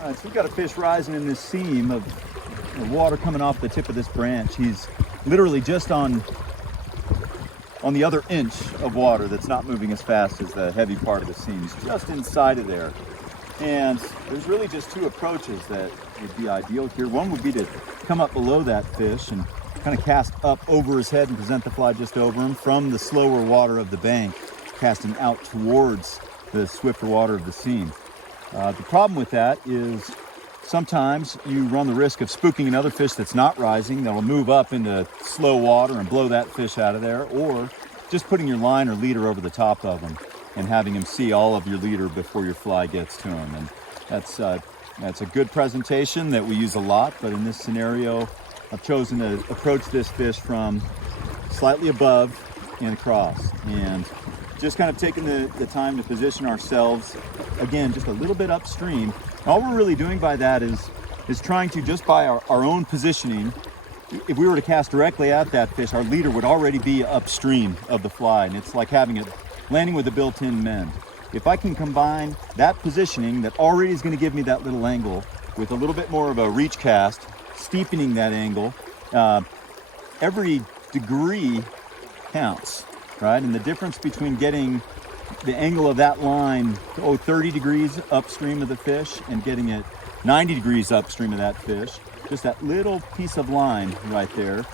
All right, so we've got a fish rising in this seam of water coming off the tip of this branch. He's literally just on the other inch of water that's not moving as fast as the heavy part of the seam. He's just inside of there. And there's really just two approaches that would be ideal here. One would be to come up below that fish and kind of cast up over his head and present the fly just over him from the slower water of the bank, casting out towards the swifter water of the seam. The problem with that is sometimes you run the risk of spooking another fish that's not rising that'll move up into slow water and blow that fish out of there, or just putting your line or leader over the top of him and having him see all of your leader before your fly gets to him. And that's a good presentation that we use a lot, but in this scenario, I've chosen to approach this fish from slightly above and across, and just kind of taking the time to position ourselves, again, just a little bit upstream. All we're really doing by that is trying to, just by our own positioning, if we were to cast directly at that fish, our leader would already be upstream of the fly, and it's like having it landing with a built-in mend. If I can combine that positioning that already is going to give me that little angle with a little bit more of a reach cast, steepening that angle, every degree counts, right? And the difference between getting the angle of that line 30 degrees upstream of the fish and getting it 90 degrees upstream of that fish, just that little piece of line right there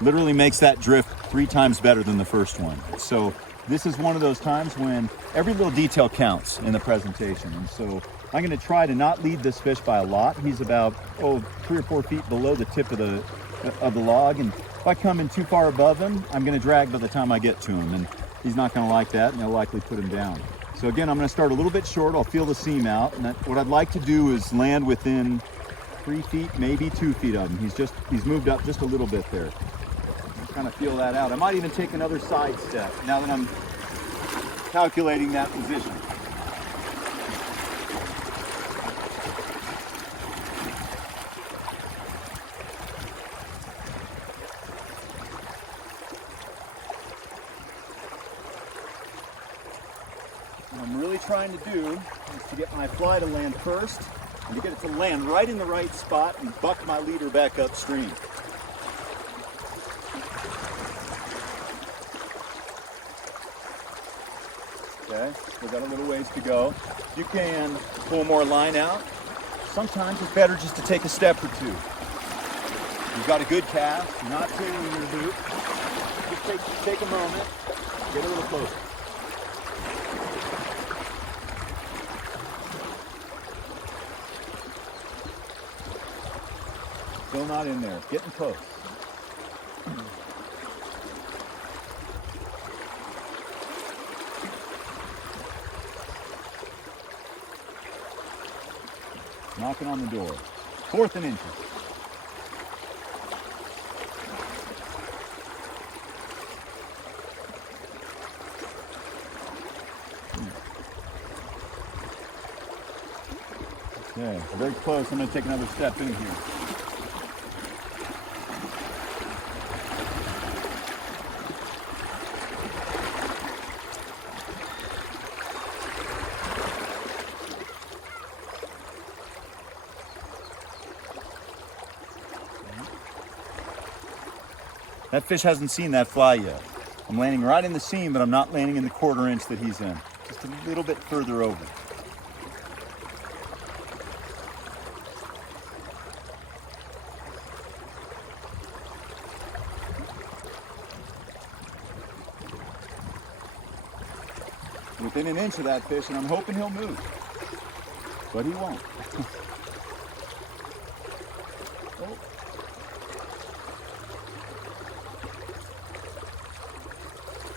literally makes that drift 3 times better than the first one. So this is one of those times when every little detail counts in the presentation. And so I'm going to try to not lead this fish by a lot. He's about 3 or 4 feet below the tip of the log, and if I come in too far above him, I'm going to drag by the time I get to him, and he's not going to like that, and I'll likely put him down. So again, I'm going to start a little bit short. I'll feel the seam out, and what I'd like to do is land within 3 feet, maybe 2 feet of him. He's moved up just a little bit there. Kind of feel that out. I might even take another side step now that I'm calculating that position. What I'm really trying to do is to get my fly to land first and to get it to land right in the right spot and buck my leader back upstream. Okay, we've got a little ways to go. You can pull more line out. Sometimes it's better just to take a step or two. You've got a good cast, you're not trailing your boot. Just take a moment, get a little closer. Still not in there, getting close. Knocking on the door. 4th and inches. Okay, very close. I'm going to take another step in here. That fish hasn't seen that fly yet. I'm landing right in the seam, but I'm not landing in the 1/4 inch that he's in. Just a little bit further over. Within an inch of that fish, and I'm hoping he'll move, but he won't. Oh.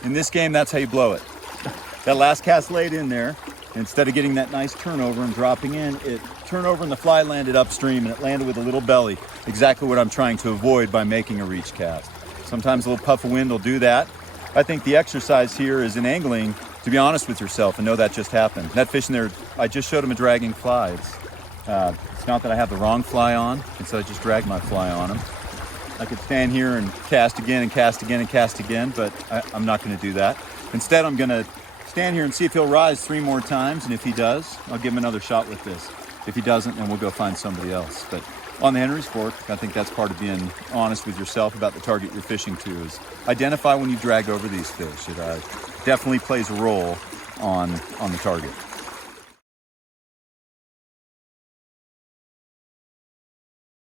In this game, that's how you blow it. That last cast laid in there, instead of getting that nice turnover and dropping in, it turned over and the fly landed upstream, and it landed with a little belly. Exactly what I'm trying to avoid by making a reach cast. Sometimes a little puff of wind will do that. I think the exercise here is in angling to be honest with yourself and know that just happened. That fish in there, I just showed him a dragging fly. It's not that I have the wrong fly on, it's that I just dragged my fly on him. I could stand here and cast again and cast again and cast again, but I'm not going to do that. Instead, I'm going to stand here and see if he'll rise 3 more times, and if he does, I'll give him another shot with this. If he doesn't, then we'll go find somebody else. But on the Henry's Fork, I think that's part of being honest with yourself about the target you're fishing to, is identify when you drag over these fish. It definitely plays a role on the target.